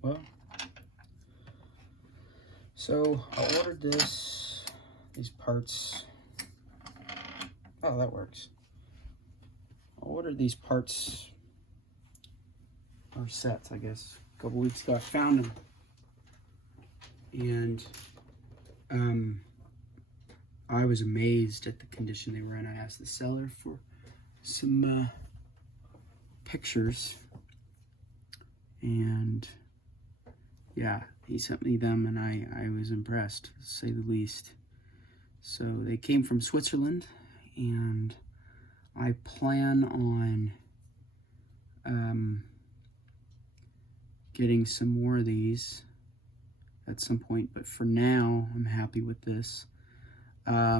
Well, so I ordered these parts. Oh, that works. I ordered these parts, or sets, I guess, a couple weeks ago. I found them, and I was amazed at the condition they were in. I asked the seller for some pictures, and yeah, he sent me them, and I was impressed, to say the least. So they came from Switzerland, and I plan on getting some more of these at some point, but for now, I'm happy with this. I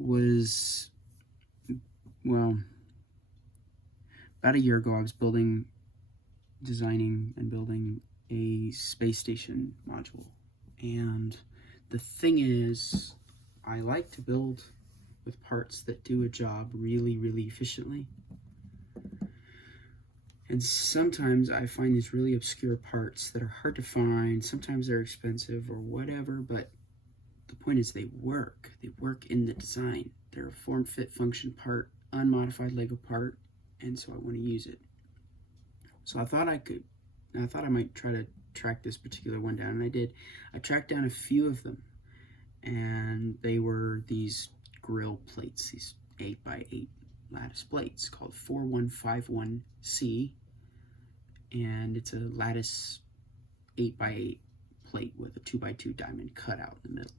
was, well, about a year ago, I was designing and building a space station module. And the thing is, I like to build with parts that do a job really, really efficiently. And sometimes I find these really obscure parts that are hard to find. Sometimes they're expensive or whatever, but the point is they work. They work in the design. They're a form, fit, function part, unmodified Lego part, and so I want to use it. So I thought I might try to track this particular one down, and I did. I tracked down a few of them, and they were these grill plates, these 8x8 lattice plates called 4151C, and it's a lattice 8x8 plate with a 2x2 diamond cut out in the middle.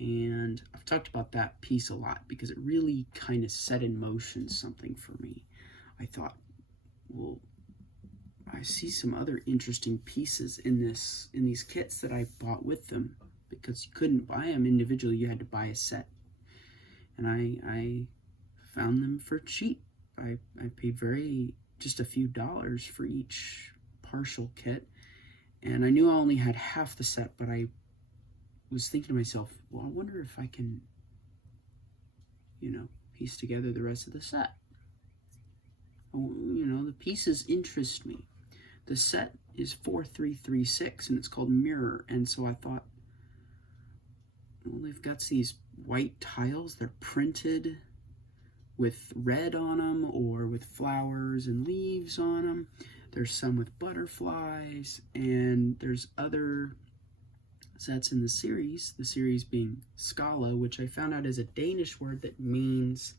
And I've talked about that piece a lot because it really kind of set in motion something for me. I thought, well, I see some other interesting pieces in these kits that I bought with them, because you couldn't buy them individually, you had to buy a set. And I found them for cheap. I paid just a few dollars for each partial kit, and I knew I only had half the set, but I was thinking to myself, well, I wonder if I can, piece together the rest of the set. The pieces interest me. The set is 4336, and it's called Mirror, and so I thought, well, they've got these white tiles. They're printed with red on them or with flowers and leaves on them. There's some with butterflies, and there's other sets in the series being Scala, which I found out is a Danish word that means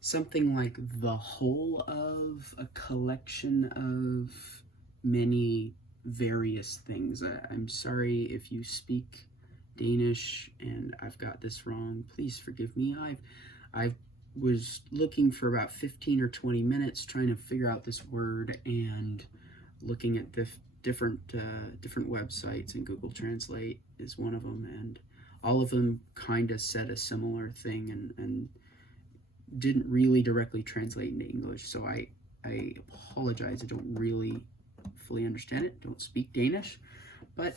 something like the whole of a collection of many various things. I'm sorry if you speak Danish and I've got this wrong. Please forgive me. I was looking for about 15 or 20 minutes trying to figure out this word and looking at different websites, and Google Translate is one of them, and all of them kind of said a similar thing and didn't really directly translate into English. So I apologize. I don't really fully understand it. Don't speak Danish, but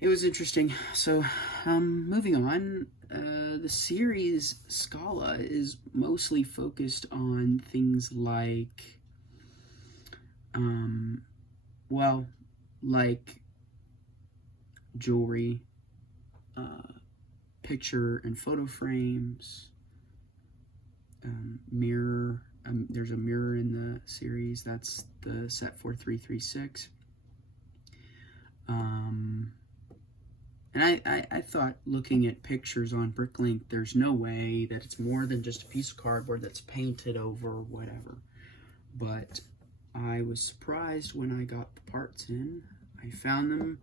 it was interesting. So moving on, the series Scala is mostly focused on things like like jewelry, picture and photo frames, mirror. There's a mirror in the series. That's the set 4336. And I thought, looking at pictures on Bricklink, there's no way that it's more than just a piece of cardboard that's painted over whatever. But I was surprised when I got the parts in. I found them,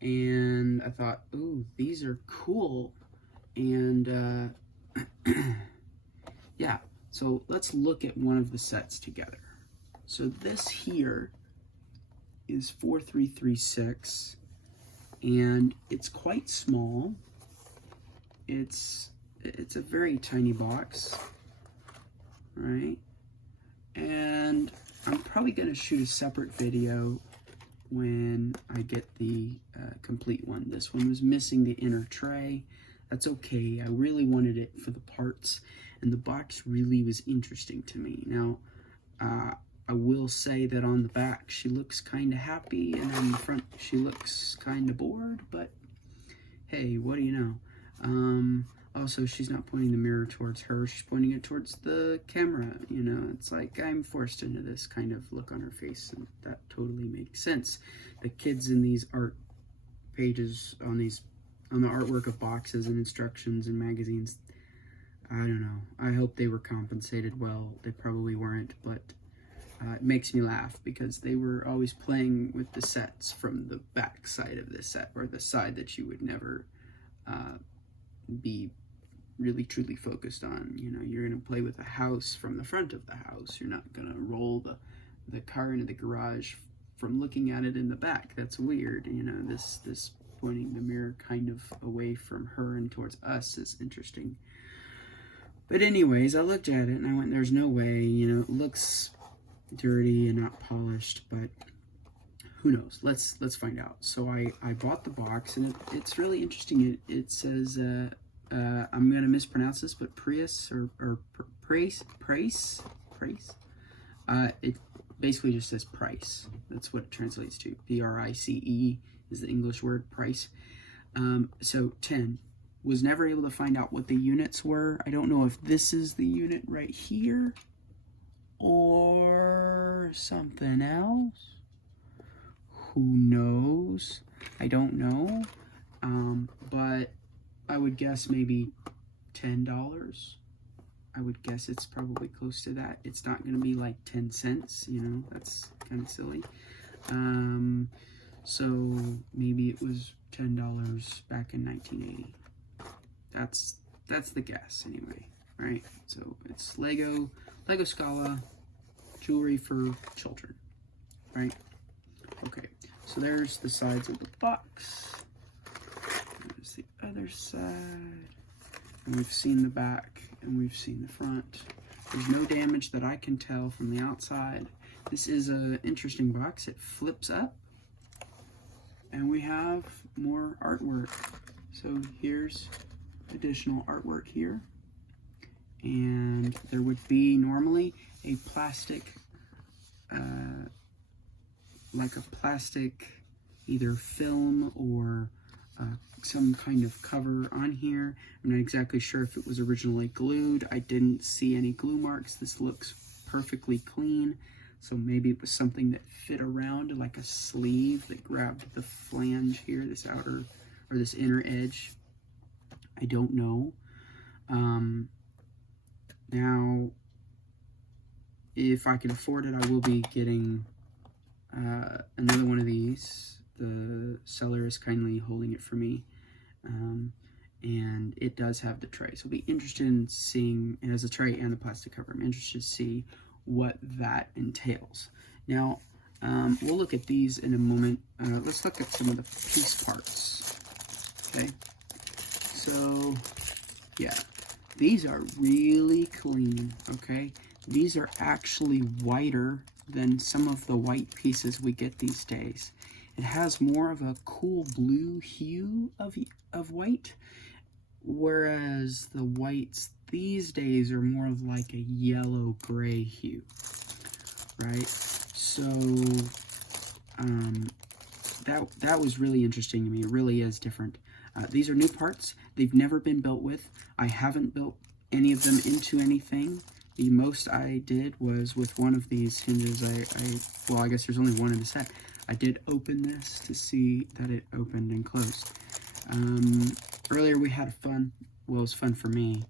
and I thought, ooh, these are cool. And yeah, so let's look at one of the sets together. So this here is 4336. And it's quite small. It's a very tiny box, right? And I'm probably going to shoot a separate video when I get the complete one. This one was missing the inner tray. That's okay. I really wanted it for the parts, and the box really was interesting to me. Now, I will say that on the back she looks kind of happy, and on the front she looks kind of bored, but hey, what do you know? Also, she's not pointing the mirror towards her, she's pointing it towards the camera, you know? It's like I'm forced into this kind of look on her face, and that totally makes sense. The kids in these art pages, on the artwork of boxes and instructions and magazines, I don't know. I hope they were compensated well. They probably weren't, but it makes me laugh because they were always playing with the sets from the back side of the set, or the side that you would never be really truly focused on. You know, you're going to play with a house from the front of the house. You're not going to roll the car into the garage from looking at it in the back. That's weird. You know, this pointing the mirror kind of away from her and towards us is interesting. But anyways, I looked at it and I went, there's no way, you know, it looks dirty and not polished, but who knows? Let's find out. So I bought the box, and it's really interesting. It says, I'm going to mispronounce this, but Prius or Price. It basically just says price. That's what it translates to. Price is the English word, price. So 10. Was never able to find out what the units were. I don't know if this is the unit right here or something else. Who knows? I don't know. But I would guess maybe $10. I would guess it's probably close to that. It's not going to be like 10 cents, you know, that's kind of silly. So maybe it was $10 back in 1980. That's the guess anyway, right? So it's Lego Scala jewelry for children, right? Okay, so there's the sides of the box. There's the other side. And we've seen the back and we've seen the front. There's no damage that I can tell from the outside. This is an interesting box. It flips up and we have more artwork. So here's additional artwork here, and there would be normally a plastic like a plastic either film or some kind of cover on here. I'm not exactly sure if it was originally glued. I didn't see any glue marks. This looks perfectly clean, so maybe it was something that fit around like a sleeve that grabbed the flange here, this outer or this inner edge. I don't know. Now, if I can afford it, I will be getting another one of these. The seller is kindly holding it for me. And it does have the tray. So I'll be interested in seeing, it has a tray and the plastic cover. I'm interested to see what that entails. Now, we'll look at these in a moment. Let's look at some of the piece parts. Okay. So, yeah, these are really clean, okay? These are actually whiter than some of the white pieces we get these days. It has more of a cool blue hue of white, whereas the whites these days are more of like a yellow-gray hue, right? So, that was really interesting to me. It really is different. These are new parts. They've never been built with. I haven't built any of them into anything. The most I did was with one of these hinges. Well, I guess there's only one in the set. I did open this to see that it opened and closed. Earlier we had fun. Well, it was fun for me.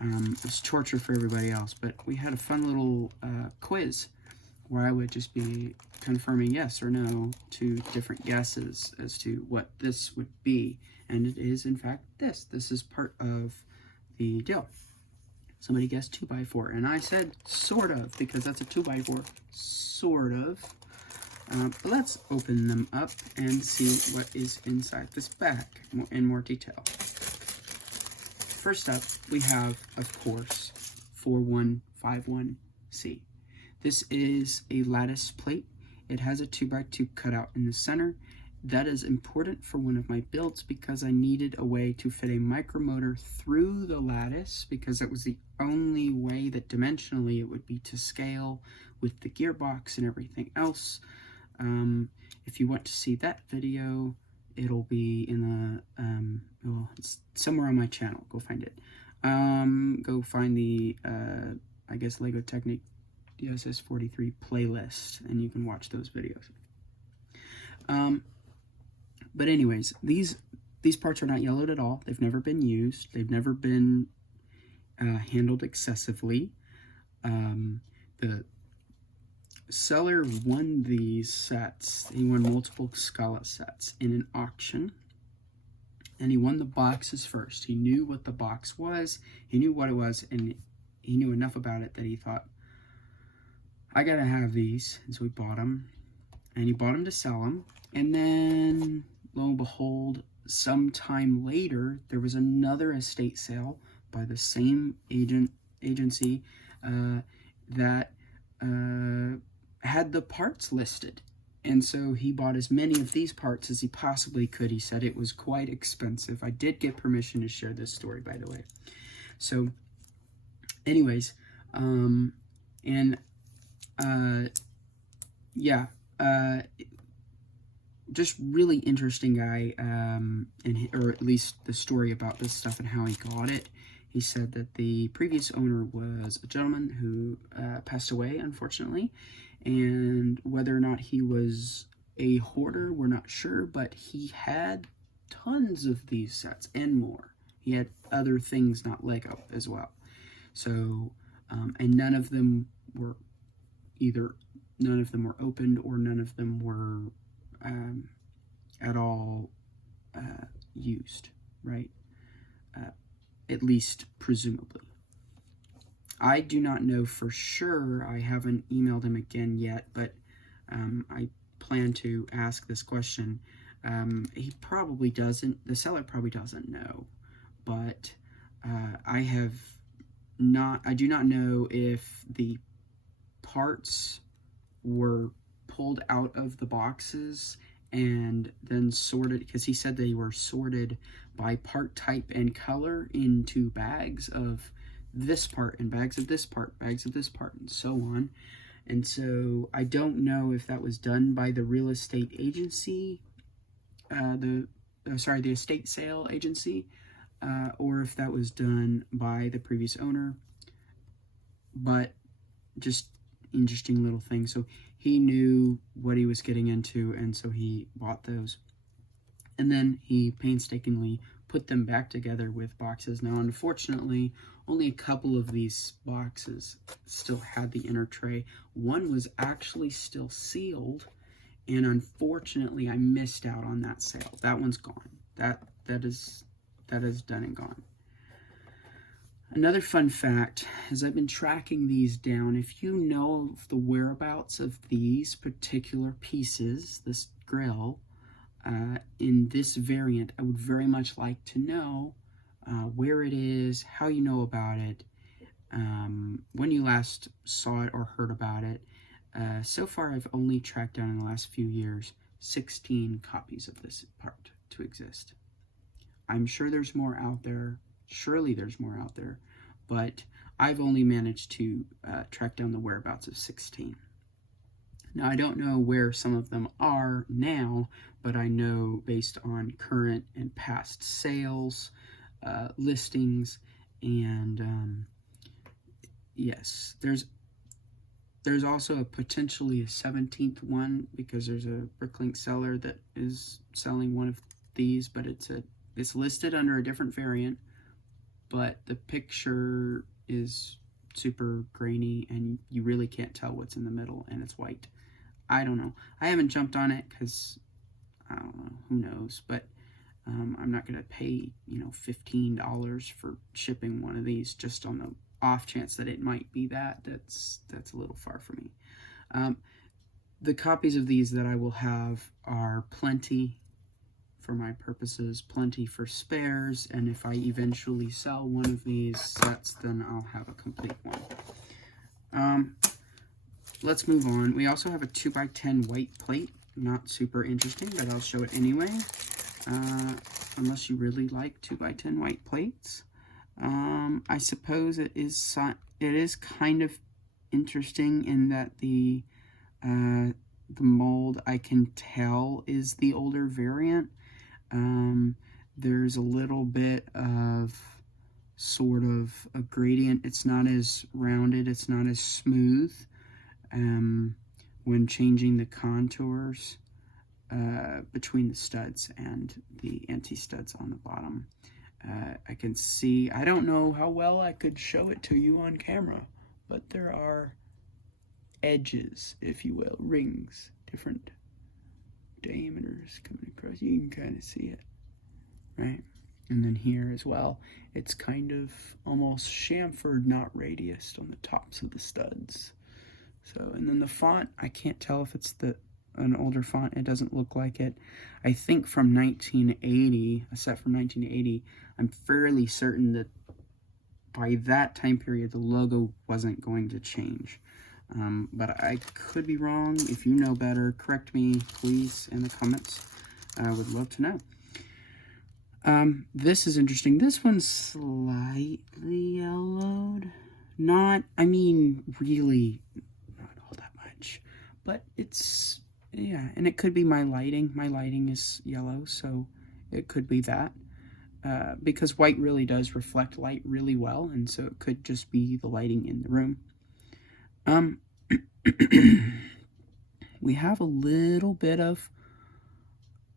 It was torture for everybody else, but we had a fun little quiz where I would just be confirming yes or no to different guesses as to what this would be. And it is, in fact, this. This is part of the deal. Somebody guessed 2x4, and I said sort of, because that's a 2x4, sort of. But let's open them up and see what is inside this bag in more detail. First up, we have, of course, 4151C. This is a lattice plate. It has a 2x2 cutout in the center. that is important for one of my builds because I needed a way to fit a micromotor through the lattice, because it was the only way that dimensionally it would be to scale with the gearbox and everything else. If you want to see that video, it'll be in the, well, it's somewhere on my channel. Go find it. Go find the, I guess, Lego Technic DSS 43 playlist, and you can watch those videos. But anyways, these parts are not yellowed at all. They've never been used. They've never been handled excessively. The seller won these sets. He won multiple Scala sets in an auction. And he won the boxes first. He knew what the box was. He knew what it was, and he knew enough about it that he thought, I gotta have these. And so he bought them. And he bought them to sell them. And then, lo and behold, sometime later, there was another estate sale by the same agency that had the parts listed. And so he bought as many of these parts as he possibly could. He said it was quite expensive. I did get permission to share this story, by the way. So, anyways, yeah, just really interesting guy, or at least the story about this stuff and how he got it. He said that the previous owner was a gentleman who passed away, unfortunately, and whether or not he was a hoarder, we're not sure, but he had tons of these sets and more. He had other things, not Lego, as well. So, and none of them were opened, or none of them were at all used, right? At least presumably. I do not know for sure. I haven't emailed him again yet, but I plan to ask this question. He probably doesn't, the seller probably doesn't know, but I do not know if the parts were pulled out of the boxes and then sorted, because he said they were sorted by part type and color into bags of this part and bags of this part, bags of this part, and so on. And so I don't know if that was done by the real estate agency, the estate sale agency, or if that was done by the previous owner. But just interesting little thing. So he knew what he was getting into, and so he bought those. And then he painstakingly put them back together with boxes. Now, unfortunately, only a couple of these boxes still had the inner tray. One was actually still sealed, and unfortunately, I missed out on that sale. That one's gone. That is done and gone. Another fun fact is I've been tracking these down. If you know of the whereabouts of these particular pieces, this grill, in this variant, I would very much like to know where it is, how you know about it, when you last saw it or heard about it. So far, I've only tracked down in the last few years 16 copies of this part to exist. I'm sure there's more out there. Surely there's more out there, but I've only managed to track down the whereabouts of 16. Now, I don't know where some of them are now, but I know based on current and past sales, listings, and yes, there's also potentially a 17th one, because there's a Bricklink seller that is selling one of these, but it's listed under a different variant. But the picture is super grainy, and you really can't tell what's in the middle, and it's white. I don't know. I haven't jumped on it because, I don't know, who knows. But I'm not going to pay, $15 for shipping one of these just on the off chance that it might be that. That's a little far for me. The copies of these that I will have are plenty for my purposes, plenty for spares, and if I eventually sell one of these sets, then I'll have a complete one. Let's move on. We also have a 2x10 white plate not super interesting, but I'll show it anyway. Unless you really like 2x10 white plates. I suppose it is kind of interesting in that the mold, I can tell, is the older variant. There's a little bit of sort of a gradient. It's not as rounded, it's not as smooth when changing the contours between the studs and the anti-studs on the bottom. I can see, I don't know how well I could show it to you on camera, but there are edges, if you will, rings, different diameters coming across. You can kind of see it, right? And then here as well, it's kind of almost chamfered, not radiused on the tops of the studs. So, and then the font, I can't tell if it's an older font. It doesn't look like it. I think from 1980, a set from 1980, I'm fairly certain that by that time period, the logo wasn't going to change. But I could be wrong. If you know better, correct me, please, in the comments. I would love to know. This is interesting. This one's slightly yellowed. Not, I mean, really, not all that much. But it's, yeah, and it could be my lighting. My lighting is yellow, so it could be that. Because white really does reflect light really well, and so it could just be the lighting in the room. We have a little bit of,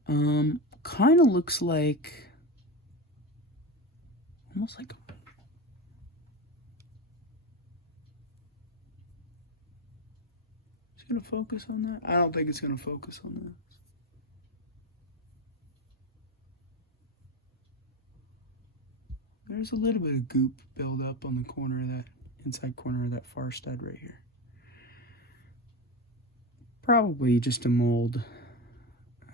kind of looks like, almost like, is it going to focus on that? I don't think it's going to focus on that. There's a little bit of goop build up on the corner of that, inside corner of that far stud right here. Probably just a mold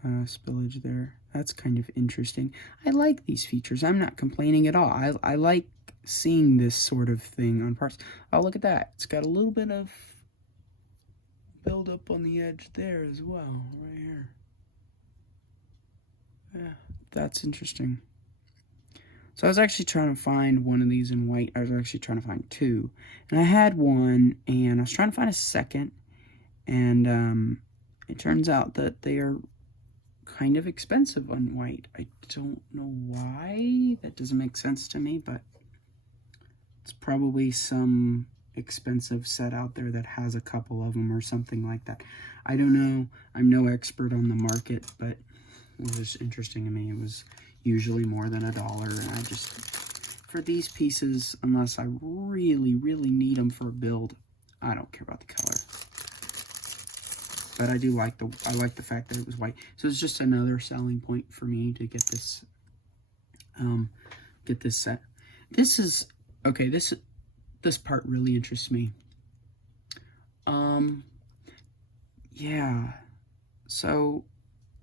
spillage there. That's kind of interesting. I like these features. I'm not complaining at all. I like seeing this sort of thing on parts. Oh, look at that. It's got a little bit of build up on the edge there as well, right here. Yeah, that's interesting. So I was actually trying to find one of these in white. I was actually trying to find two. And I had one, and I was trying to find a second. And it turns out that they are kind of expensive on white. I don't know why. That doesn't make sense to me, but it's probably some expensive set out there that has a couple of them or something like that. I don't know. I'm no expert on the market, but it was interesting to me. It was usually more than $1, and I just, for these pieces, unless I really, really need them for a build, I don't care about the color. But I do like I like the fact that it was white. So it's just another selling point for me to get this set. This is okay, this part really interests me. Yeah. So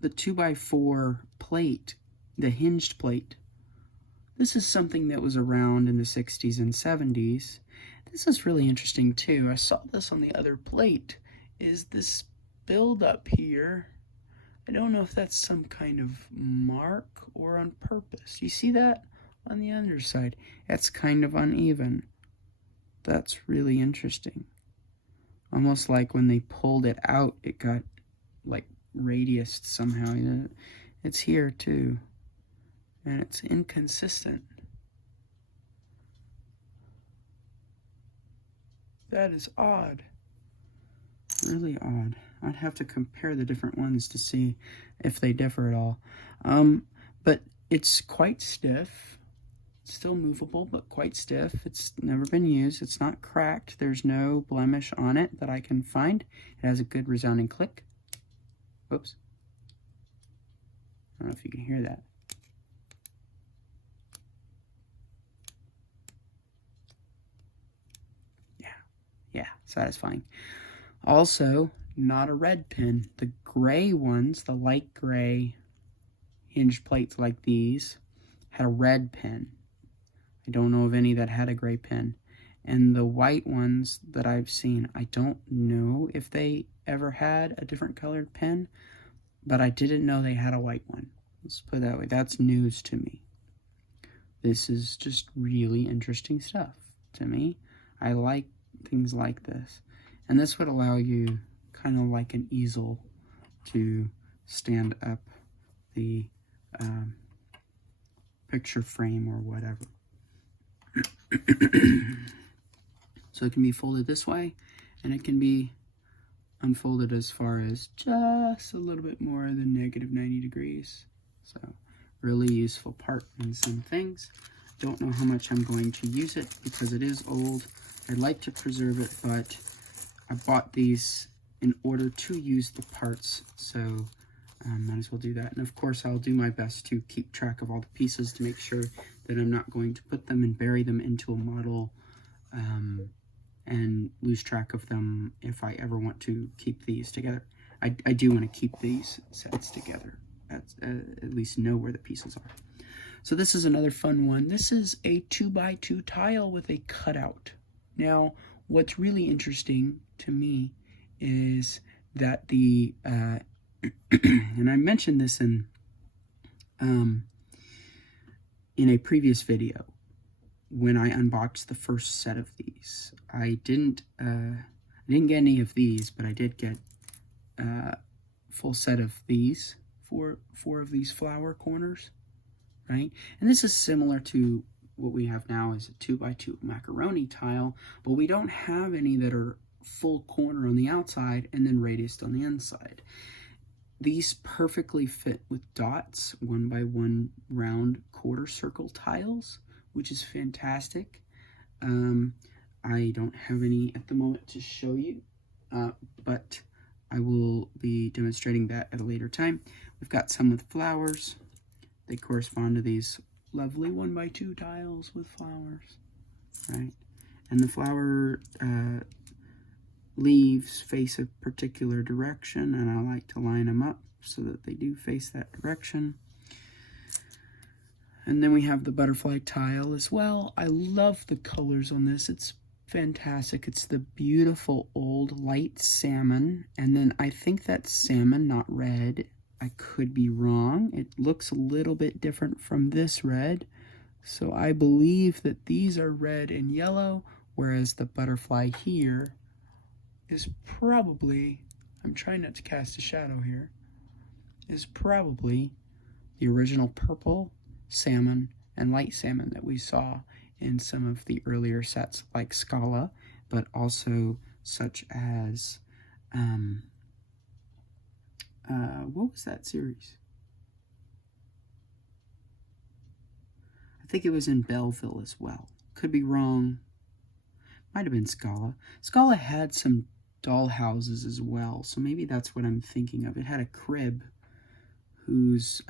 the 2x4 plate, the hinged plate, this is something that was around in the 60s and 70s. This is really interesting too. I saw this on the other plate. Is this build up here? I don't know if that's some kind of mark or on purpose. You see that on the underside? That's kind of uneven. That's really interesting. Almost like when they pulled it out, it got like radiused somehow. You know, it's here too, and it's inconsistent. That is odd. Really odd. I'd have to compare the different ones to see if they differ at all. But it's quite stiff. It's still movable, but quite stiff. It's never been used. It's not cracked. There's no blemish on it that I can find. It has a good resounding click. Whoops. I don't know if you can hear that. Yeah, satisfying. Also, not a red pin. The gray ones, the light gray hinged plates like these, had a red pin. I don't know of any that had a gray pin. And the white ones that I've seen, I don't know if they ever had a different colored pin, but I didn't know they had a white one. Let's put it that way. That's news to me. This is just really interesting stuff to me. I like things like this. And this would allow you, kind of like an easel, to stand up the picture frame or whatever. So it can be folded this way, and it can be unfolded as far as just a little bit more than -90 degrees. So really useful part in some things. Don't know how much I'm going to use it because it is old. I'd like to preserve it, but I bought these in order to use the parts, so might as well do that. And of course I'll do my best to keep track of all the pieces to make sure that I'm not going to put them and bury them into a model and lose track of them if I ever want to keep these together. I do want to keep these sets together, at least know where the pieces are. So this is another fun one. This is a 2x2 tile with a cutout. Now, what's really interesting to me is that the, and I mentioned this in a previous video, when I unboxed the first set of these. I didn't get any of these, but I did get a full set of these, four of these flower corners, right? And this is similar to what we have now is a 2x2 macaroni tile, but we don't have any that are full corner on the outside and then radiused on the inside. These perfectly fit with dots, 1x1 round quarter circle tiles, which is fantastic. I don't have any at the moment to show you, but I will be demonstrating that at a later time. We've got some with flowers. They correspond to these lovely 1x2 tiles with flowers, right? And the flower leaves face a particular direction, and I like to line them up so that they do face that direction. And then we have the butterfly tile as well. I love the colors on this. It's fantastic. It's the beautiful old light salmon. And then I think that's salmon, not red. I could be wrong. It looks a little bit different from this red. So I believe that these are red and yellow, whereas the butterfly here is probably, I'm trying not to cast a shadow here, is probably the original purple, salmon, and light salmon that we saw in some of the earlier sets like Scala, but also such as, what was that series? I think it was in Belleville as well. Could be wrong. Might have been Scala. Scala had some doll houses as well, so maybe that's what I'm thinking of. It had a crib whose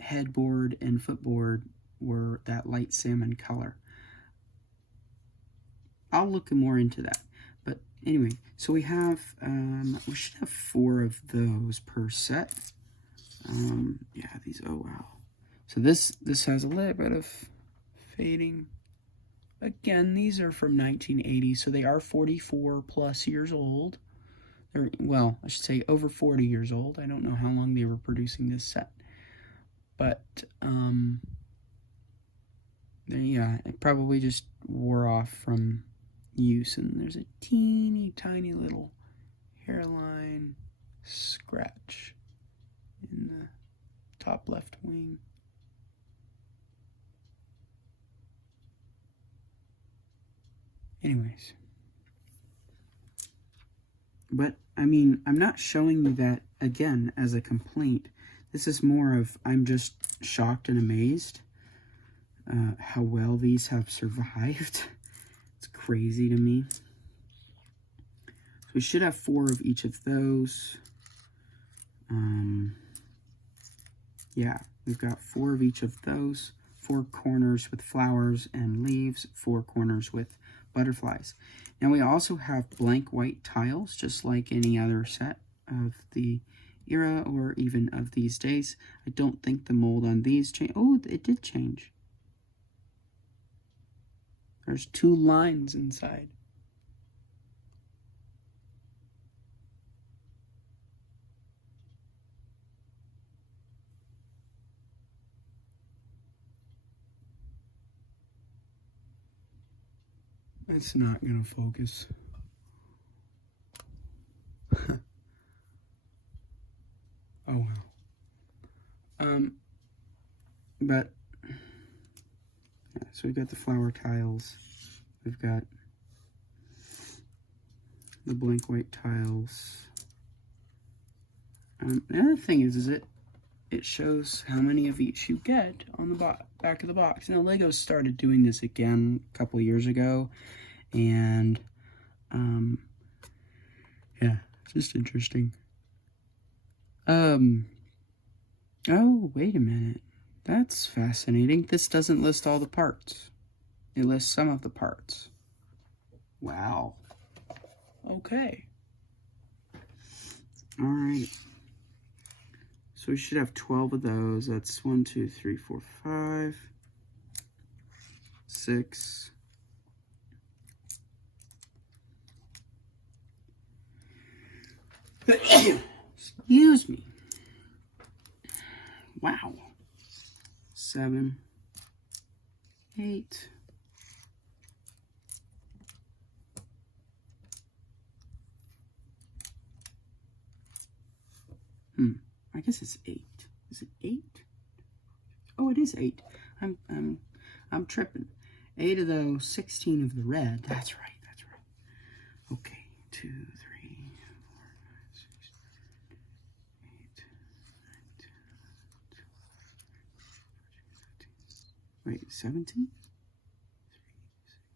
headboard and footboard were that light salmon color. I'll look more into that. But anyway, so we have, we should have 4 of those per set. Yeah, these, oh wow. So this has a little bit of fading. Again, these are from 1980, so they are 44 plus years old. They're, well, I should say over 40 years old. I don't know how long they were producing this set. But, yeah, it probably just wore off from use. And there's a teeny tiny little hairline scratch in the top left wing. Anyways. But, I mean, I'm not showing you that, again, as a complaint. This is more of, I'm just shocked and amazed how well these have survived. It's crazy to me. So we should have 4 of each of those. Yeah, we've got 4 of each of those. 4 corners with flowers and leaves, 4 corners with butterflies. Now we also have blank white tiles, just like any other set of the era or even of these days. I don't think the mold on these changed. Oh, it did change. There's 2 lines inside. It's not gonna focus. Oh well. But yeah, so we've got the flower tiles. We've got the blank white tiles. The other thing is it shows how many of each you get on the back of the box. Now, Lego started doing this again a couple years ago, and yeah, just interesting. Oh, wait a minute. That's fascinating. This doesn't list all the parts. It lists some of the parts. Wow. Okay. All right. So we should have 12 of those. That's 1, 2, 3, 4, 5, 6. Excuse me. Wow. 7, 8. I guess it's 8. Is it 8? Oh, it is 8. I'm tripping. 8 of those, 16 of the red. That's right. That's right. Okay. 2, 3, 4, 5, 6, 7, 8, 9, 10, 11, 12, 13, 14, 15. Wait, 17? 3,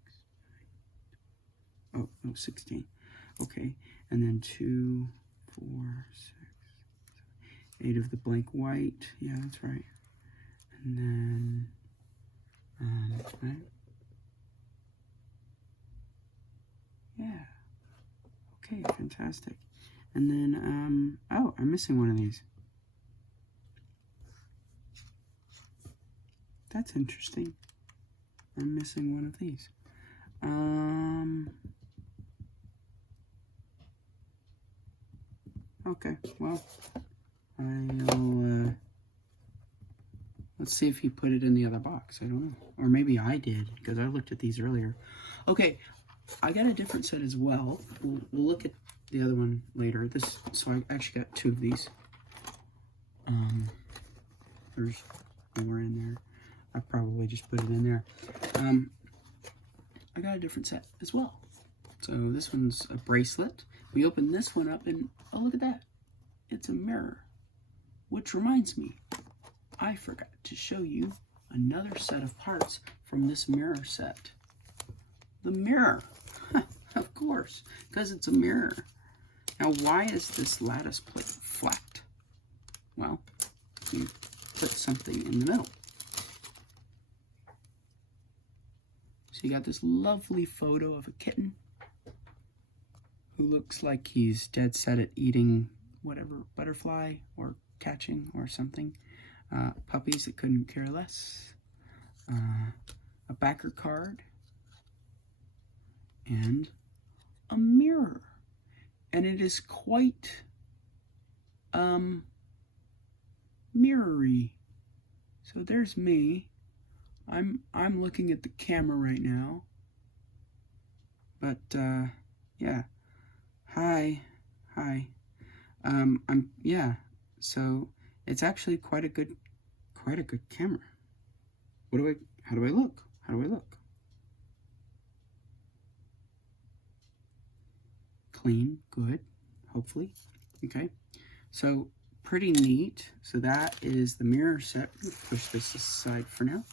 6, 9. Oh, no, 16. Okay. And then 2, 4, 6. 8 of the blank white. Yeah, that's right. And then, right? Yeah. Okay, fantastic. And then, oh, I'm missing one of these. That's interesting. I'm missing one of these. Okay, well, I'll, let's see if he put it in the other box. I don't know. Or maybe I did, because I looked at these earlier. Okay, I got a different set as well. We'll look at the other one later. So I actually got 2 of these. There's more in there. I probably just put it in there. I got a different set as well. So this one's a bracelet. We open this one up and, oh, look at that. It's a mirror. Which reminds me, I forgot to show you another set of parts from this mirror set. The mirror. Of course, because it's a mirror. Now, why is this lattice plate flat? Well, you put something in the middle. So you got this lovely photo of a kitten who looks like he's dead set at eating whatever, butterfly or catching or something. Puppies that couldn't care less. A backer card. And a mirror. And it is quite mirrory. So there's me. I'm looking at the camera right now. But yeah. Hi. Yeah. So it's actually quite a good camera. How do I look? Clean, good, hopefully. Okay. So pretty neat. So that is the mirror set. Push this aside for now.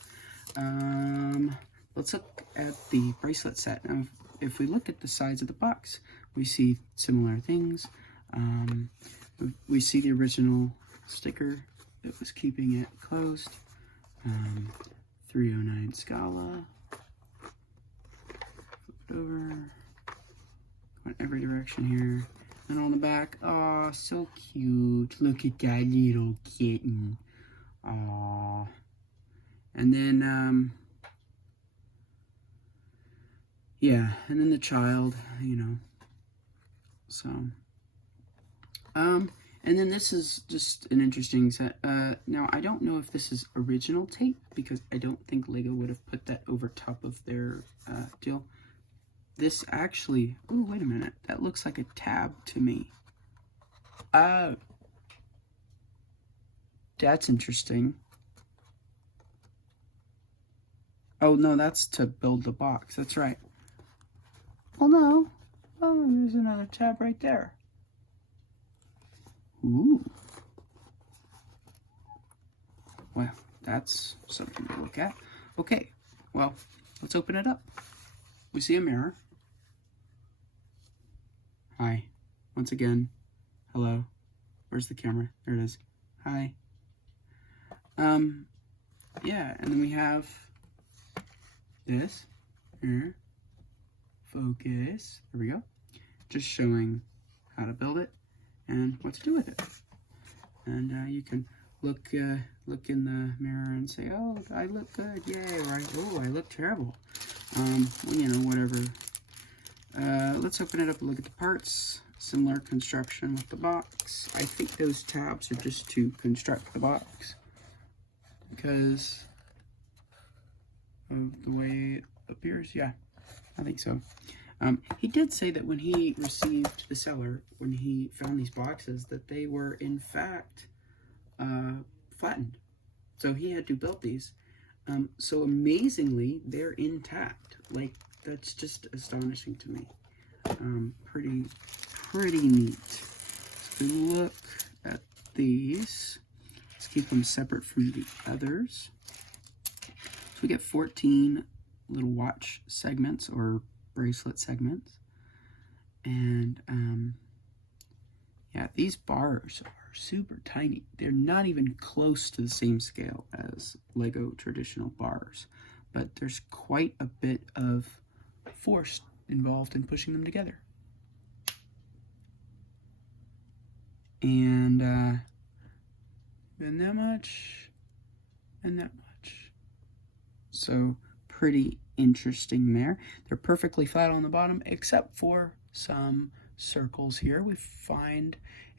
Let's look at the bracelet set. Now, if we look at the sides of the box, we see similar things. We see the original sticker that was keeping it closed. 309 Scala. Flip it over. Go in every direction here. And on the back, oh, so cute. Look at that little kitten. Aw. And then, yeah, and then the child, you know. So, and then this is just an interesting set. Now, I don't know if this is original tape, because I don't think Lego would have put that over top of their deal. this actually, oh, wait a minute. That looks like a tab to me. Oh, that's interesting. Oh, no, that's to build the box. That's right. Well, no. Oh, there's another tab right there. Ooh. Well, that's something to look at. Okay, well, let's open it up. We see a mirror. Hi. Once again, hello. Where's the camera? There it is. Hi. Yeah, and then we have this here. Focus. There we go. Just showing how to build it and what to do with it. And you can look in the mirror and say, oh, I look good, yay, or oh, I look terrible. Well, you know, whatever. Let's open it up and look at the parts. Similar construction with the box. I think those tabs are just to construct the box because of the way it appears. Yeah, I think so. He did say that when he received the seller, when he found these boxes, that they were in fact flattened. So he had to build these. So amazingly, they're intact. Like, that's just astonishing to me. Pretty neat. So we look at these. Let's keep them separate from the others. So we get 14 little watch segments or bracelet segments. And yeah, these bars are super tiny. They're not even close to the same scale as Lego traditional bars, but there's quite a bit of force involved in pushing them together. And that much, and that much. So pretty interesting there. They're perfectly flat on the bottom, except for some circles here. We find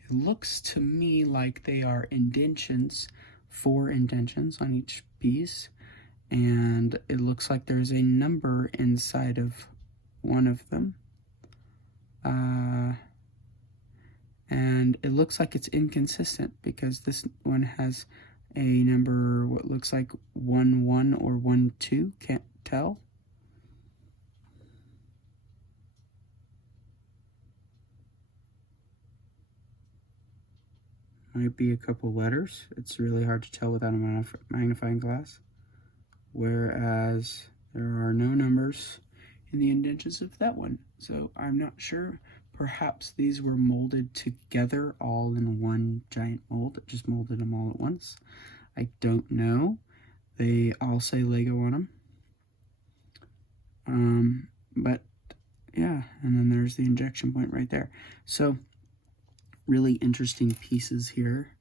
it looks to me like they are indentions, 4 indentions on each piece, and it looks like there's a number inside of one of them. And it looks like it's inconsistent because this one has a number, what looks like 1-1 or 1-2, can't tell. Might be a couple letters. It's really hard to tell without a magnifying glass. Whereas there are no numbers in the indentions of that one. So I'm not sure. Perhaps these were molded together all in one giant mold. It just molded them all at once. I don't know. They all say Lego on them. But yeah, and then there's the injection point right there. So really interesting pieces here.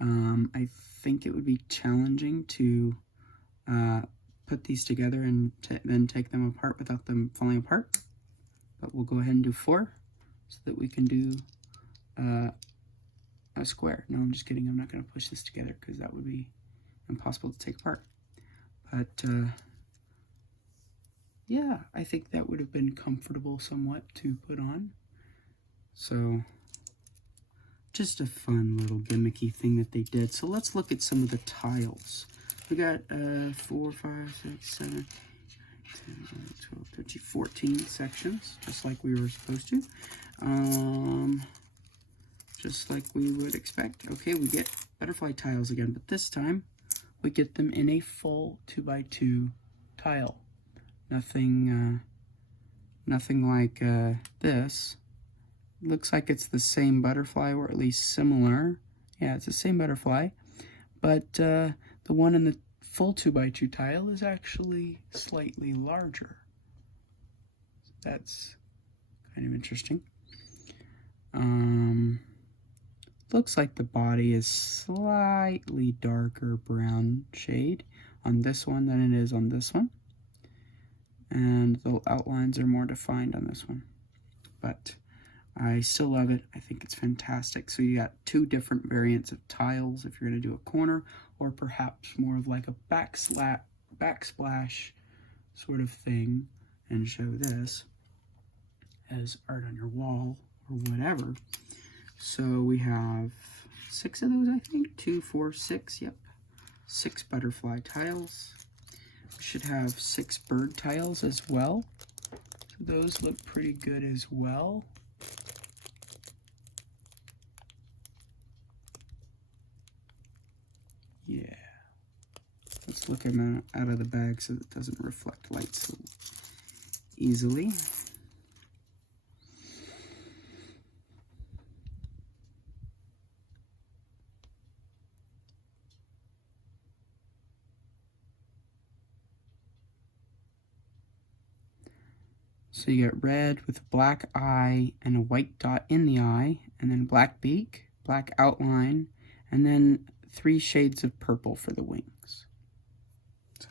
I think it would be challenging to put these together and then take them apart without them falling apart. But we'll go ahead and do 4 so that we can do a square. No, I'm just kidding. I'm not going to push this together because that would be impossible to take apart. But yeah, I think that would have been comfortable somewhat to put on. So just a fun little gimmicky thing that they did. So let's look at some of the tiles. We got 4, 5, 6, 7, 8, 10, 11, 12, 13, 14 sections, just like we were supposed to. Just like we would expect. Okay, we get butterfly tiles again, but this time we get them in a full 2x2 tile. Nothing like this. Looks like it's the same butterfly, or at least similar. Yeah, it's the same butterfly, but the one in the full 2x2 tile is actually slightly larger. That's kind of interesting. Looks like the body is slightly darker brown shade on this one than it is on this one. And the outlines are more defined on this one. But I still love it. I think it's fantastic. So you got 2 different variants of tiles if you're going to do a corner, or perhaps more of like a backsplash sort of thing and show this. as art on your wall or whatever. So we have 6 of those, I think. 2, 4, 6, yep. 6 butterfly tiles. We should have 6 bird tiles as well. So those look pretty good as well. Yeah. Let's look them out of the bag so it doesn't reflect light so easily. So you get red with a black eye and a white dot in the eye, and then black beak, black outline, and then 3 shades of purple for the wings. So,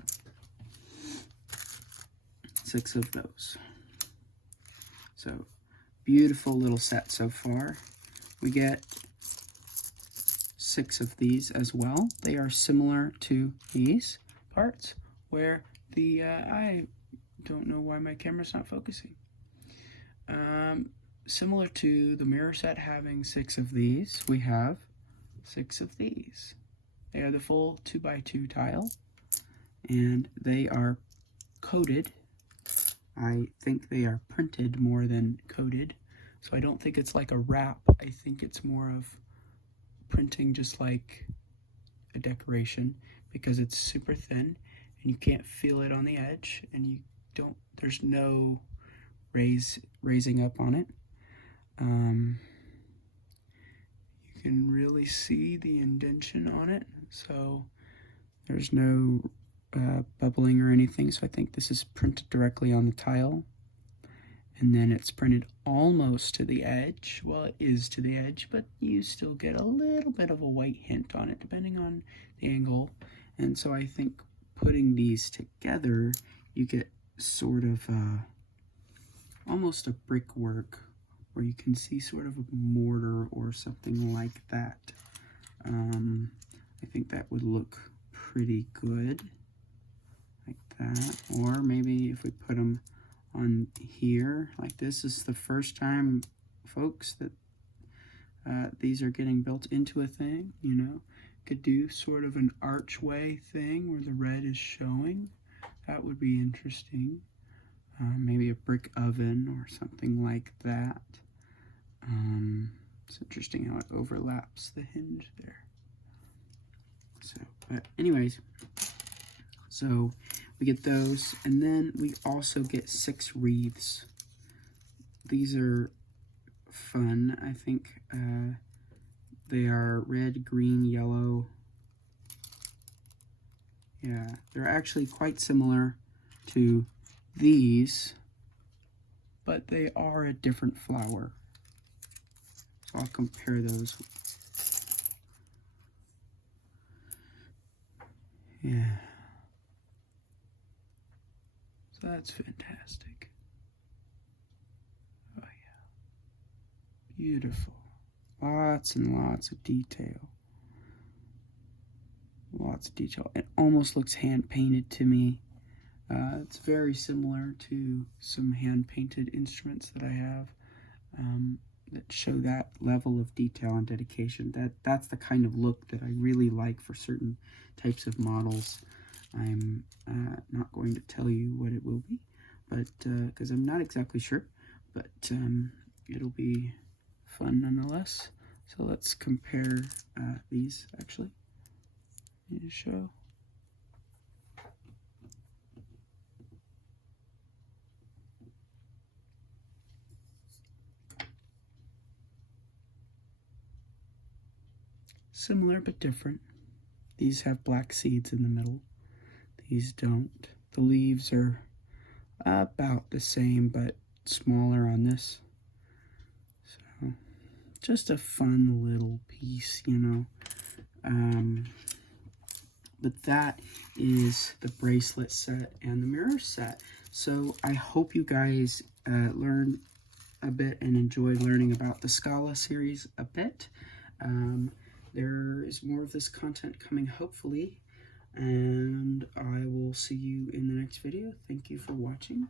6 of those. So, beautiful little set so far. We get 6 of these as well. They are similar to these parts, where the I don't know why my camera's not focusing. Similar to the mirror set having 6 of these, we have 6 of these. They are the full 2x2 tile, and they are coated. I think they are printed more than coated, so I don't think it's like a wrap. I think it's more of printing, just like a decoration, because it's super thin and you can't feel it on the edge, and you don't, there's no raising up on it. You can really see the indentation on it, so there's no bubbling or anything, so I think this is printed directly on the tile. And then it's printed almost to the edge. Well, it is to the edge, but you still get a little bit of a white hint on it, depending on the angle. And so I think putting these together, you get sort of almost a brickwork, where you can see sort of a mortar or something like that. I think that would look pretty good, like that. Or maybe if we put them on here, like this is the first time, folks, that these are getting built into a thing, you know. Could do sort of an archway thing where the red is showing. That would be interesting. Maybe a brick oven or something like that. It's interesting how it overlaps the hinge there. So, but anyways, so we get those, and then we also get 6 wreaths. These are fun. I think they are red, green, yellow. Yeah, they're actually quite similar to these, but they are a different flower. So I'll compare those. Yeah. So that's fantastic. Oh yeah. Beautiful. Lots and lots of detail. Lots of detail. It almost looks hand painted to me. It's very similar to some hand painted instruments that I have that show that level of detail and dedication. That's the kind of look that I really like for certain types of models. I'm not going to tell you what it will be, but because I'm not exactly sure, but it'll be fun nonetheless. So let's compare these actually. Need to show. Similar but different. These have black seeds in the middle. These don't. The leaves are about the same but smaller on this. So just a fun little piece, you know. But that is the bracelet set and the mirror set. So I hope you guys learned a bit and enjoyed learning about the Scala series a bit. There is more of this content coming, hopefully, and I will see you in the next video. Thank you for watching.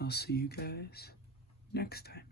I'll see you guys next next time.